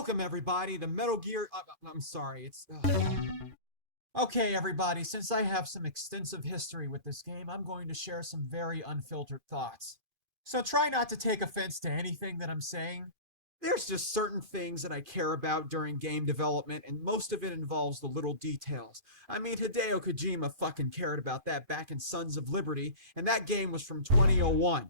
Welcome everybody to Metal Gear. I'm sorry, it's. Okay, everybody, since I have some extensive history with this game, I'm going to share some very unfiltered thoughts. So try not to take offense to anything that I'm saying. There's just certain things that I care about during game development, and most of it involves the little details. I mean, Hideo Kojima fucking cared about that back in Sons of Liberty, and that game was from 2001.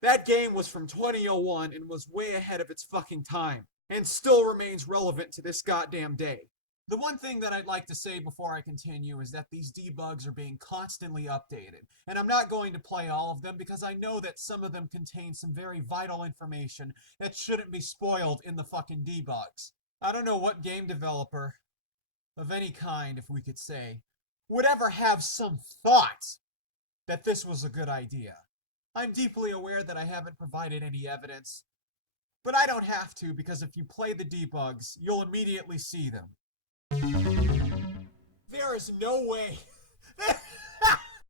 That game was from 2001 and was way ahead of its fucking time, and still remains relevant to this goddamn day. The one thing that I'd like to say before I continue is that these debugs are being constantly updated, and I'm not going to play all of them because I know that some of them contain some very vital information that shouldn't be spoiled in the fucking debugs. I don't know what game developer, of any kind if we could say, would ever have some thought that this was a good idea. I'm deeply aware that I haven't provided any evidence, but I don't have to because if you play the debugs, you'll immediately see them. There is no way.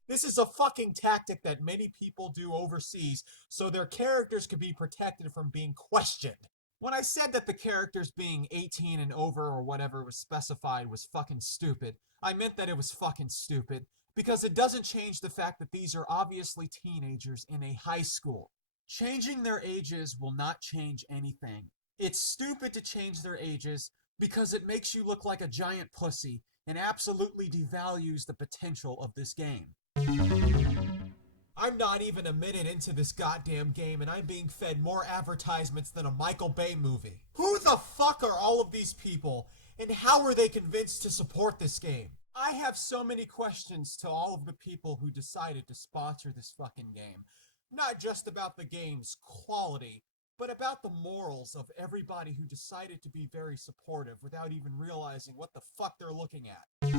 This is a fucking tactic that many people do overseas so their characters can be protected from being questioned. When I said that the characters being 18 and over or whatever was specified was fucking stupid, I meant that it was fucking stupid because it doesn't change the fact that these are obviously teenagers in a high school. Changing their ages will not change anything. It's stupid to change their ages because it makes you look like a giant pussy and absolutely devalues the potential of this game. I'm not even a minute into this goddamn game and I'm being fed more advertisements than a Michael Bay movie. Who the fuck are all of these people and how are they convinced to support this game? I have so many questions to all of the people who decided to sponsor this fucking game. Not just about the game's quality, but about the morals of everybody who decided to be very supportive without even realizing what the fuck they're looking at.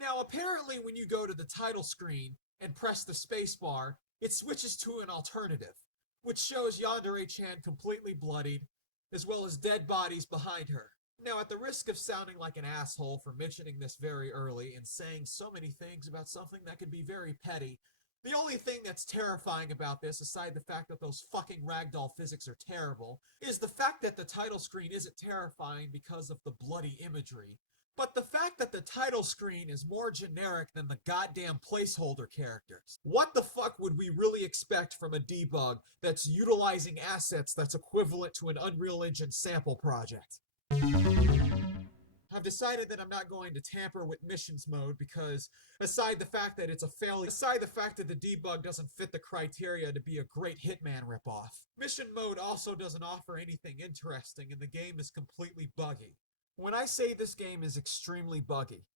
Now, apparently when you go to the title screen and press the spacebar, it switches to an alternative, which shows Yandere-chan completely bloodied, as well as dead bodies behind her. Now, at the risk of sounding like an asshole for mentioning this very early and saying so many things about something that could be very petty, the only thing that's terrifying about this, aside the fact that those fucking ragdoll physics are terrible, is the fact that the title screen isn't terrifying because of the bloody imagery, but the fact that the title screen is more generic than the goddamn placeholder characters. What the fuck would we really expect from a debug that's utilizing assets that's equivalent to an Unreal Engine sample project? I've decided that I'm not going to tamper with missions mode because, aside the fact that it's a failure, aside the fact that the debug doesn't fit the criteria to be a great Hitman ripoff, mission mode also doesn't offer anything interesting and the game is completely buggy. When I say this game is extremely buggy,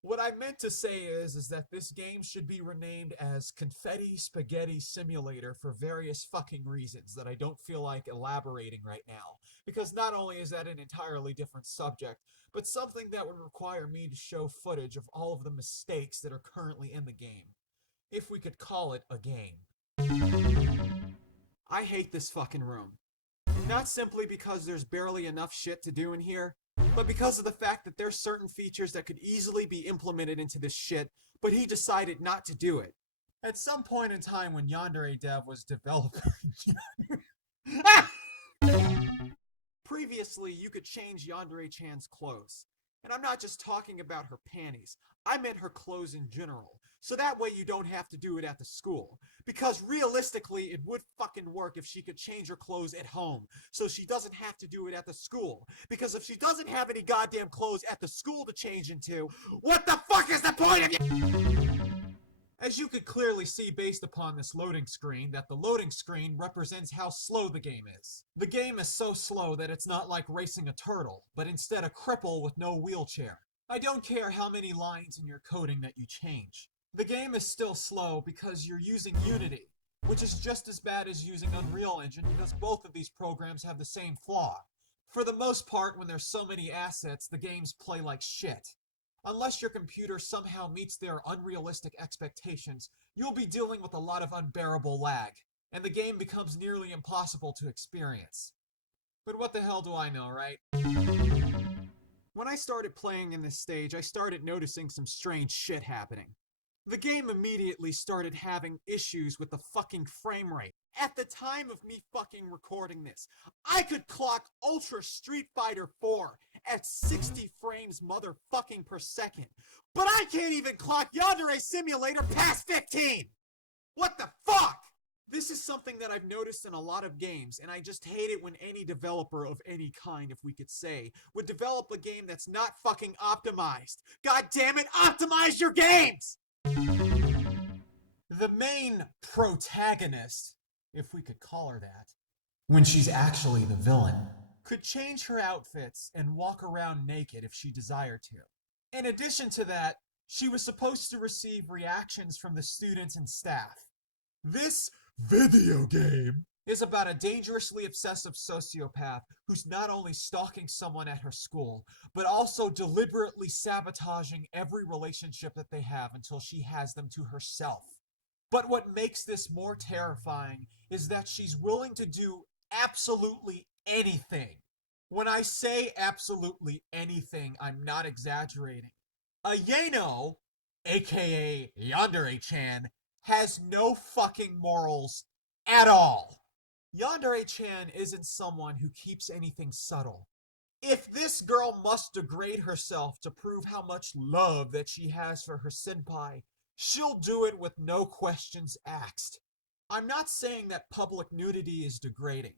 what I meant to say is that this game should be renamed as Confetti Spaghetti Simulator for various fucking reasons that I don't feel like elaborating right now. Because not only is that an entirely different subject, but something that would require me to show footage of all of the mistakes that are currently in the game. If we could call it a game. I hate this fucking room. Not simply because there's barely enough shit to do in here, but because of the fact that there's certain features that could easily be implemented into this shit, but he decided not to do it. At some point in time when Yandere Dev was developing previously, you could change Yandere-chan's clothes. And I'm not just talking about her panties. I meant her clothes in general. So that way you don't have to do it at the school. Because realistically, it would fucking work if she could change her clothes at home. So she doesn't have to do it at the school. Because if she doesn't have any goddamn clothes at the school to change into, what the fuck is the point of you? As you could clearly see based upon this loading screen, that the loading screen represents how slow the game is. The game is so slow that it's not like racing a turtle, but instead a cripple with no wheelchair. I don't care how many lines in your coding that you change. The game is still slow because you're using Unity, which is just as bad as using Unreal Engine because both of these programs have the same flaw. For the most part, when there's so many assets, the games play like shit. Unless your computer somehow meets their unrealistic expectations, you'll be dealing with a lot of unbearable lag, and the game becomes nearly impossible to experience. But what the hell do I know, right? When I started playing in this stage, I started noticing some strange shit happening. The game immediately started having issues with the fucking frame rate. At the time of me fucking recording this, I could clock Ultra Street Fighter 4 at 60 frames motherfucking per second. But I can't even clock Yandere Simulator past 15! What the fuck? This is something that I've noticed in a lot of games, and I just hate it when any developer of any kind, if we could say, would develop a game that's not fucking optimized. God damn it, optimize your games! The main protagonist, if we could call her that, when she's actually the villain, could change her outfits and walk around naked if she desired to. In addition to that, she was supposed to receive reactions from the students and staff. This video game is about a dangerously obsessive sociopath who's not only stalking someone at her school, but also deliberately sabotaging every relationship that they have until she has them to herself. But what makes this more terrifying is that she's willing to do absolutely anything. When I say absolutely anything, I'm not exaggerating. Ayano, aka Yandere-chan, has no fucking morals at all. Yandere-chan isn't someone who keeps anything subtle. If this girl must degrade herself to prove how much love that she has for her senpai, she'll do it with no questions asked. I'm not saying that public nudity is degrading,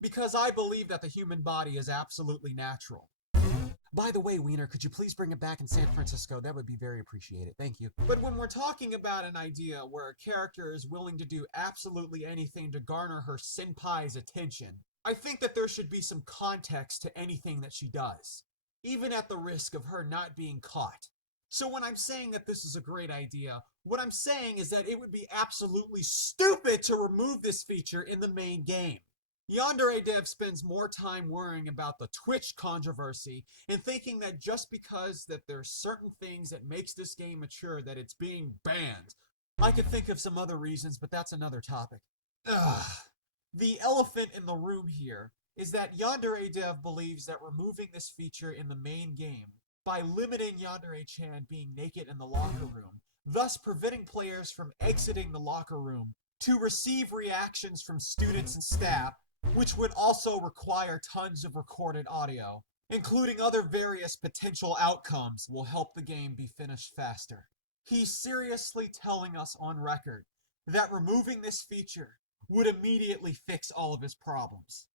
because I believe that the human body is absolutely natural. By the way, Wiener, could you please bring it back in San Francisco? That would be very appreciated. Thank you. But when we're talking about an idea where a character is willing to do absolutely anything to garner her senpai's attention, I think that there should be some context to anything that she does, even at the risk of her not being caught. So when I'm saying that this is a great idea, what I'm saying is that it would be absolutely stupid to remove this feature in the main game. Yandere Dev spends more time worrying about the Twitch controversy and thinking that just because that there's certain things that makes this game mature that it's being banned. I could think of some other reasons, but that's another topic. Ugh. The elephant in the room here is that Yandere Dev believes that removing this feature in the main game by limiting Yandere-chan being naked in the locker room, thus preventing players from exiting the locker room to receive reactions from students and staff, which would also require tons of recorded audio, including other various potential outcomes, will help the game be finished faster. He's seriously telling us on record that removing this feature would immediately fix all of his problems.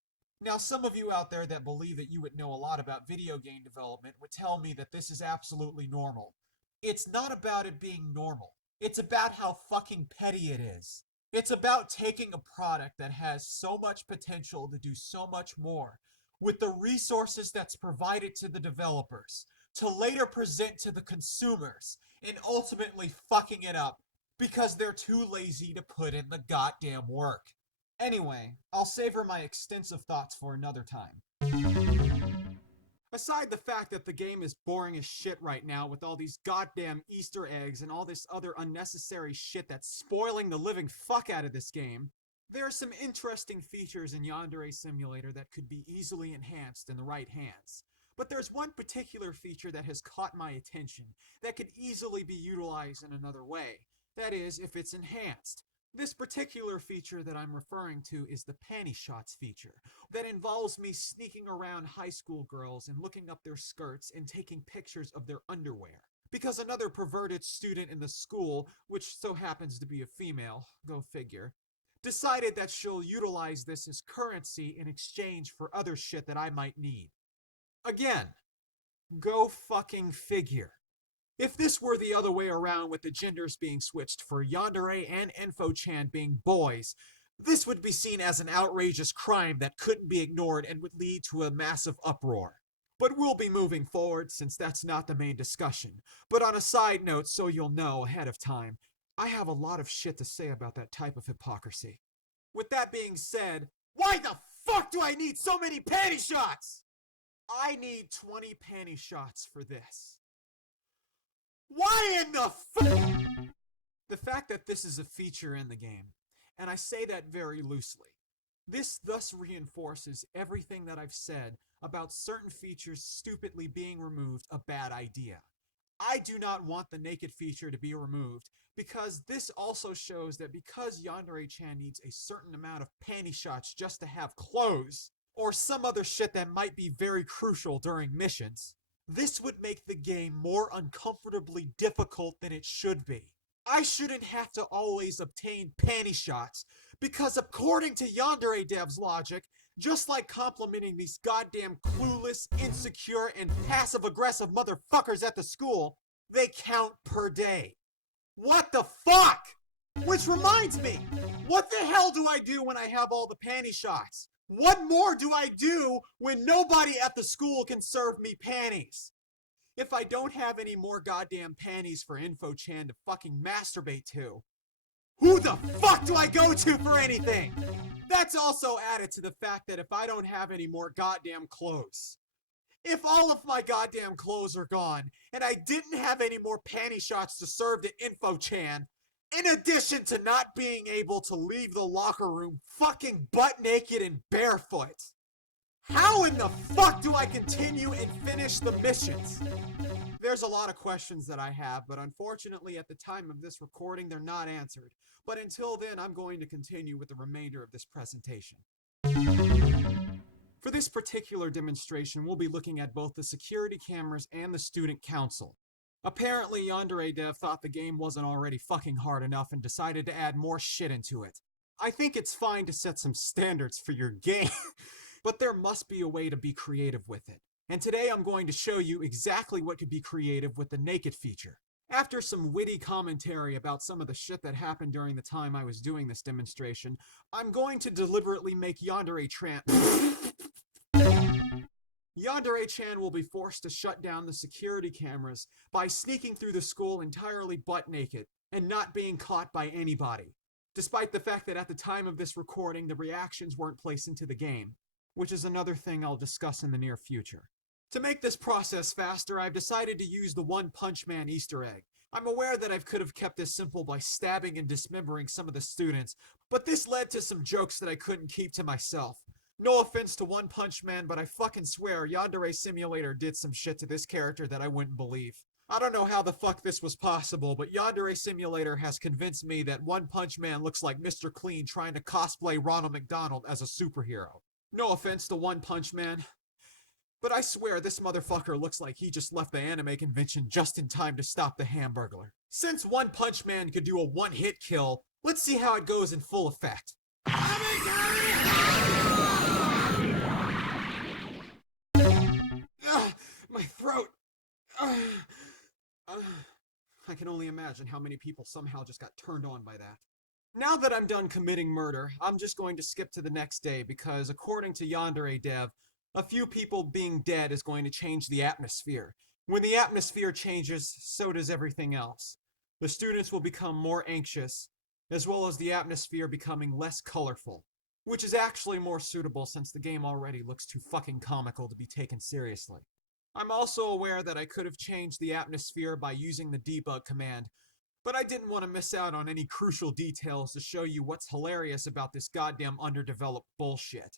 Now, some of you out there that believe that you would know a lot about video game development would tell me that this is absolutely normal. It's not about it being normal. It's about how fucking petty it is. It's about taking a product that has so much potential to do so much more with the resources that's provided to the developers to later present to the consumers and ultimately fucking it up because they're too lazy to put in the goddamn work. Anyway, I'll savor my extensive thoughts for another time. Aside the fact that the game is boring as shit right now with all these goddamn Easter eggs and all this other unnecessary shit that's spoiling the living fuck out of this game, there are some interesting features in Yandere Simulator that could be easily enhanced in the right hands. But there's one particular feature that has caught my attention that could easily be utilized in another way. That is, if it's enhanced. This particular feature that I'm referring to is the panty shots feature, that involves me sneaking around high school girls and looking up their skirts and taking pictures of their underwear. Because another perverted student in the school, which so happens to be a female, go figure, decided that she'll utilize this as currency in exchange for other shit that I might need. Again, go fucking figure. If this were the other way around with the genders being switched for Yandere and Info-chan being boys, this would be seen as an outrageous crime that couldn't be ignored and would lead to a massive uproar. But we'll be moving forward since that's not the main discussion. But on a side note, so you'll know ahead of time, I have a lot of shit to say about that type of hypocrisy. With that being said, why the fuck do I need so many panty shots? I need 20 panty shots for this. Why in the The fact that this is a feature in the game, and I say that very loosely, this thus reinforces everything that I've said about certain features stupidly being removed a bad idea. I do not want the naked feature to be removed, because this also shows that because Yandere-chan needs a certain amount of panty shots just to have clothes, or some other shit that might be very crucial during missions, this would make the game more uncomfortably difficult than it should be. I shouldn't have to always obtain panty shots, because according to Yandere Dev's logic, just like complimenting these goddamn clueless, insecure, and passive-aggressive motherfuckers at the school, they count per day. What the fuck? Which reminds me, what the hell do I do when I have all the panty shots? What more do I do when nobody at the school can serve me panties? If I don't have any more goddamn panties for Info-chan to fucking masturbate to, who the fuck do I go to for anything? That's also added to the fact that if I don't have any more goddamn clothes, if all of my goddamn clothes are gone, and I didn't have any more panty shots to serve to Info-chan, in addition to not being able to leave the locker room fucking butt naked and barefoot, how in the fuck do I continue and finish the missions? There's a lot of questions that I have, but unfortunately at the time of this recording, they're not answered. But until then, I'm going to continue with the remainder of this presentation. For this particular demonstration, we'll be looking at both the security cameras and the student council. Apparently, Yandere Dev thought the game wasn't already fucking hard enough and decided to add more shit into it. I think it's fine to set some standards for your game, but there must be a way to be creative with it. And today I'm going to show you exactly what could be creative with the naked feature. After some witty commentary about some of the shit that happened during the time I was doing this demonstration, I'm going to deliberately make Yandere-chan will be forced to shut down the security cameras by sneaking through the school entirely butt naked and not being caught by anybody, despite the fact that at the time of this recording the reactions weren't placed into the game, which is another thing I'll discuss in the near future. To make this process faster, I've decided to use the One Punch Man Easter egg. I'm aware that I could have kept this simple by stabbing and dismembering some of the students, but this led to some jokes that I couldn't keep to myself. No offense to One Punch Man, but I fucking swear Yandere Simulator did some shit to this character that I wouldn't believe. I don't know how the fuck this was possible, but Yandere Simulator has convinced me that One Punch Man looks like Mr. Clean trying to cosplay Ronald McDonald as a superhero. No offense to One Punch Man, but I swear this motherfucker looks like he just left the anime convention just in time to stop the Hamburglar. Since One Punch Man could do a one-hit kill, let's see how it goes in full effect. My throat. I can only imagine how many people somehow just got turned on by that. Now that I'm done committing murder, I'm just going to skip to the next day because, according to Yandere Dev, a few people being dead is going to change the atmosphere. When the atmosphere changes, so does everything else. The students will become more anxious, as well as the atmosphere becoming less colorful, which is actually more suitable since the game already looks too fucking comical to be taken seriously. I'm also aware that I could have changed the atmosphere by using the debug command, but I didn't want to miss out on any crucial details to show you what's hilarious about this goddamn underdeveloped bullshit.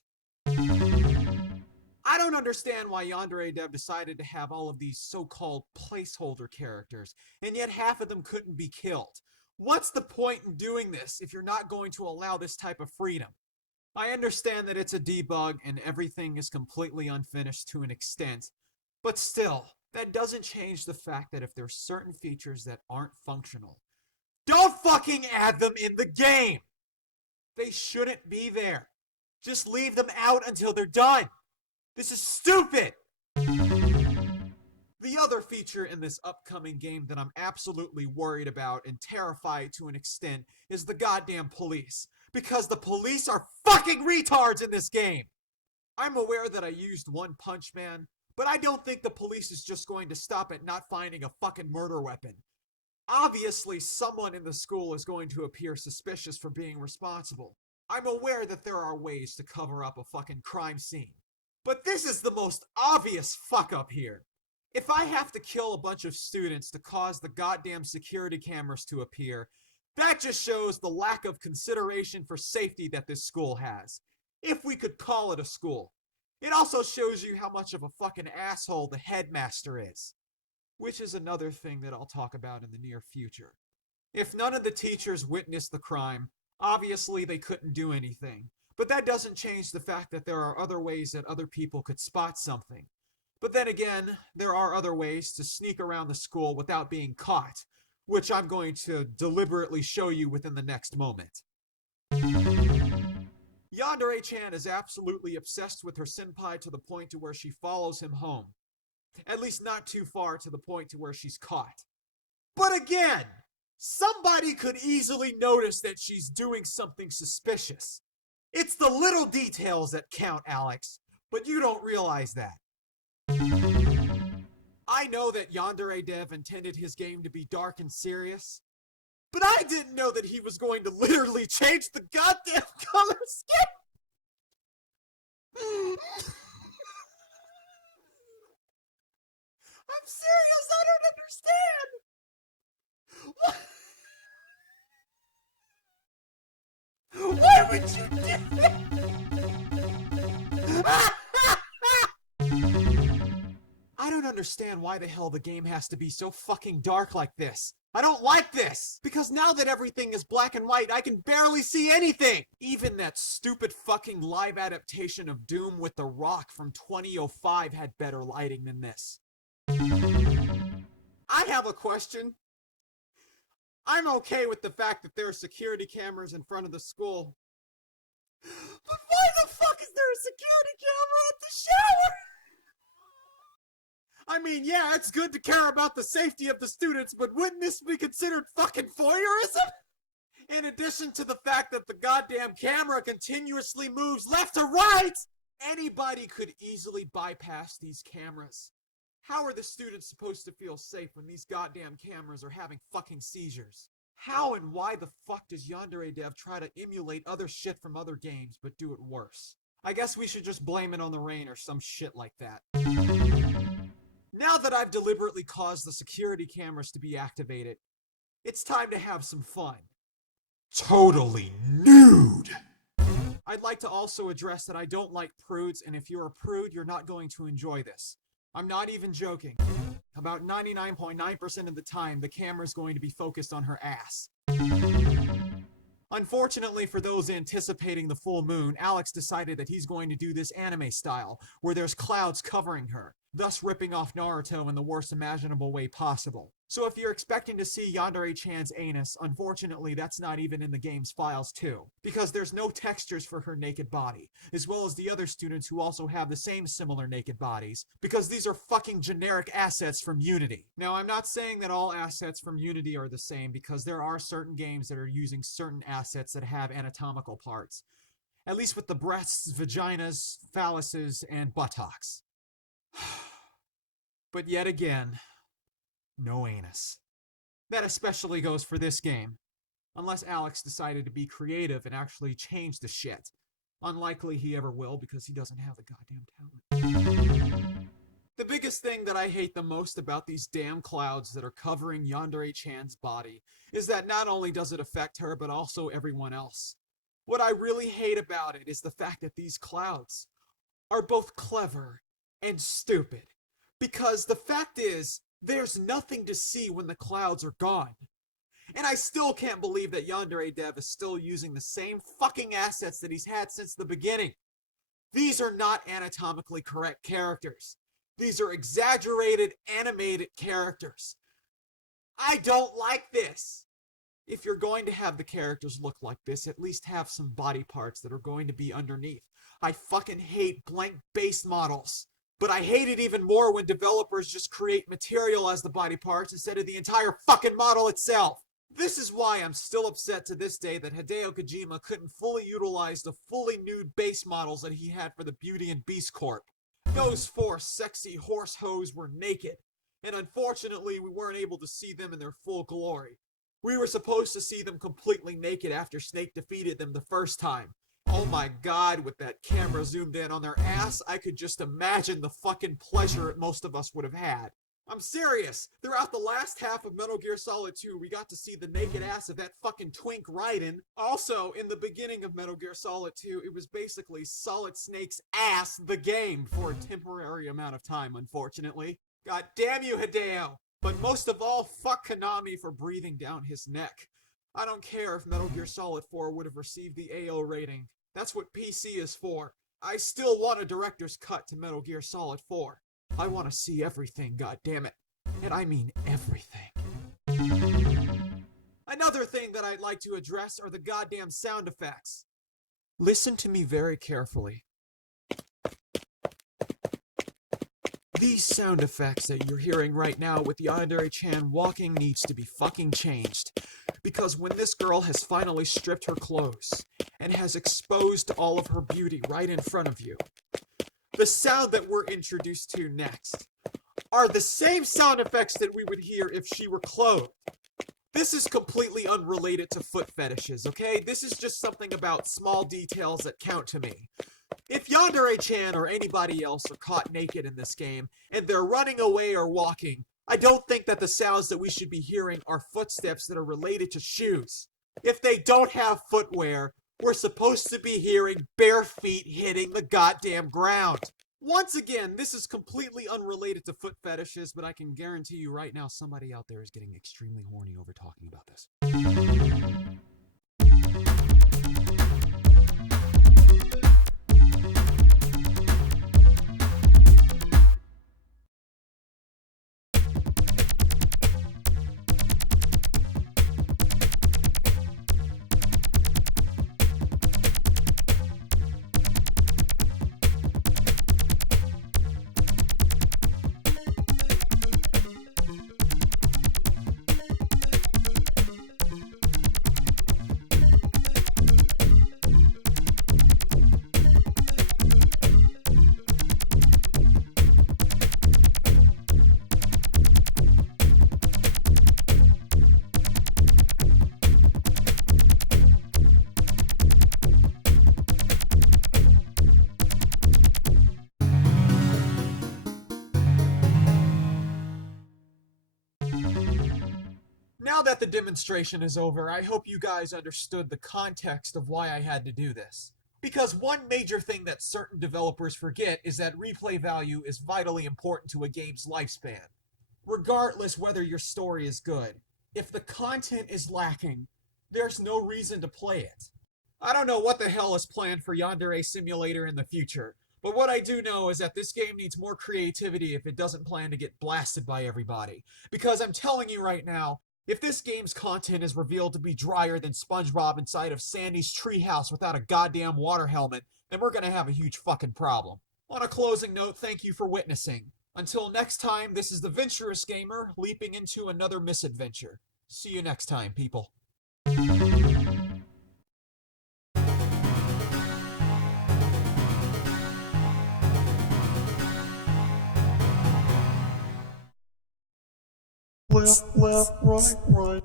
I don't understand why Yandere Dev decided to have all of these so-called placeholder characters, and yet half of them couldn't be killed. What's the point in doing this if you're not going to allow this type of freedom? I understand that it's a debug and everything is completely unfinished to an extent, but still, that doesn't change the fact that if there's certain features that aren't functional, don't fucking add them in the game! They shouldn't be there. Just leave them out until they're done. This is stupid! The other feature in this upcoming game that I'm absolutely worried about and terrified to an extent is the goddamn police. Because the police are fucking retards in this game! I'm aware that I used One Punch Man, but I don't think the police is just going to stop at not finding a fucking murder weapon. Obviously, someone in the school is going to appear suspicious for being responsible. I'm aware that there are ways to cover up a fucking crime scene. But this is the most obvious fuck-up here. If I have to kill a bunch of students to cause the goddamn security cameras to appear, that just shows the lack of consideration for safety that this school has. If we could call it a school. It also shows you how much of a fucking asshole the headmaster is. which is another thing that I'll talk about in the near future. If none of the teachers witnessed the crime, obviously they couldn't do anything. But that doesn't change the fact that there are other ways that other people could spot something. But then again, there are other ways to sneak around the school without being caught, which I'm going to deliberately show you within the next moment. Yandere-chan is absolutely obsessed with her senpai to the point to where she follows him home. At least not too far to the point to where she's caught. But again, somebody could easily notice that she's doing something suspicious. It's the little details that count, Alex, but you don't realize that. I know that Yandere Dev intended his game to be dark and serious, but I didn't know that he was going to literally change the goddamn color scheme! I'm serious, I don't understand! Why would you do that? I don't understand why the hell the game has to be so fucking dark like this. I don't like this! Because now that everything is black and white, I can barely see anything! Even that stupid fucking live adaptation of Doom with The Rock from 2005 had better lighting than this. I have a question. I'm okay with the fact that there are security cameras in front of the school. But why the fuck is there a security camera at the shower? I mean, yeah, it's good to care about the safety of the students, but wouldn't this be considered fucking voyeurism? In addition to the fact that the goddamn camera continuously moves left to right, anybody could easily bypass these cameras. How are the students supposed to feel safe when these goddamn cameras are having fucking seizures? How and why the fuck does Yandere Dev try to emulate other shit from other games but do it worse? I guess we should just blame it on the rain or some shit like that. Now that I've deliberately caused the security cameras to be activated, it's time to have some fun. Totally nude! I'd like to also address that I don't like prudes, and if you're a prude, you're not going to enjoy this. I'm not even joking. About 99.9% of the time, the camera's going to be focused on her ass. Unfortunately for those anticipating the full moon, Alex decided that he's going to do this anime style, where there's clouds covering her, thus ripping off Naruto in the worst imaginable way possible. So if you're expecting to see Yandere-chan's anus, unfortunately that's not even in the game's files too, because there's no textures for her naked body, as well as the other students who also have the same similar naked bodies, because these are fucking generic assets from Unity. Now, I'm not saying that all assets from Unity are the same, because there are certain games that are using certain assets that have anatomical parts. At least with the breasts, vaginas, phalluses, and buttocks. But yet again, no anus. That especially goes for this game. Unless Alex decided to be creative and actually change the shit. Unlikely he ever will, because he doesn't have the goddamn talent. The biggest thing that I hate the most about these damn clouds that are covering Yandere-chan's body is that not only does it affect her, but also everyone else. What I really hate about it is the fact that these clouds are both clever and stupid. Because the fact is, there's nothing to see when the clouds are gone. And I still can't believe that Yandere Dev is still using the same fucking assets that he's had since the beginning. These are not anatomically correct characters. These are exaggerated, animated characters. I don't like this. If you're going to have the characters look like this, at least have some body parts that are going to be underneath. I fucking hate blank base models. But I hate it even more when developers just create material as the body parts instead of the entire fucking model itself. This is why I'm still upset to this day that Hideo Kojima couldn't fully utilize the fully nude base models that he had for the Beauty and Beast Corp. Those four sexy horse hoes were naked, and unfortunately we weren't able to see them in their full glory. We were supposed to see them completely naked after Snake defeated them the first time. Oh my god, with that camera zoomed in on their ass, I could just imagine the fucking pleasure most of us would have had. I'm serious. Throughout the last half of Metal Gear Solid 2, we got to see the naked ass of that fucking twink Raiden. Also, in the beginning of Metal Gear Solid 2, it was basically Solid Snake's ass, the game, for a temporary amount of time, unfortunately. God damn you, Hideo! But most of all, fuck Konami for breathing down his neck. I don't care if Metal Gear Solid 4 would have received the AO rating. That's what PC is for. I still want a director's cut to Metal Gear Solid 4. I want to see everything, goddammit. And I mean everything. Another thing that I'd like to address are the goddamn sound effects. Listen to me very carefully. These sound effects that you're hearing right now with Yandere-chan walking needs to be fucking changed. Because when this girl has finally stripped her clothes and has exposed all of her beauty right in front of you, the sound that we're introduced to next are the same sound effects that we would hear if she were clothed. This is completely unrelated to foot fetishes, okay? This is just something about small details that count to me. If Yandere-chan or anybody else are caught naked in this game, and they're running away or walking, I don't think that the sounds that we should be hearing are footsteps that are related to shoes. If they don't have footwear, we're supposed to be hearing bare feet hitting the goddamn ground. Once again, this is completely unrelated to foot fetishes, but I can guarantee you right now somebody out there is getting extremely horny over talking about this. Now that the demonstration is over, I hope you guys understood the context of why I had to do this. Because one major thing that certain developers forget is that replay value is vitally important to a game's lifespan. Regardless whether your story is good, if the content is lacking, there's no reason to play it. I don't know what the hell is planned for Yandere Simulator in the future, but what I do know is that this game needs more creativity if it doesn't plan to get blasted by everybody. Because I'm telling you right now, if this game's content is revealed to be drier than SpongeBob inside of Sandy's treehouse without a goddamn water helmet, then we're gonna have a huge fucking problem. On a closing note, thank you for witnessing. Until next time, this is the Venturous Gamer, leaping into another misadventure. See you next time, people. Left, right, right.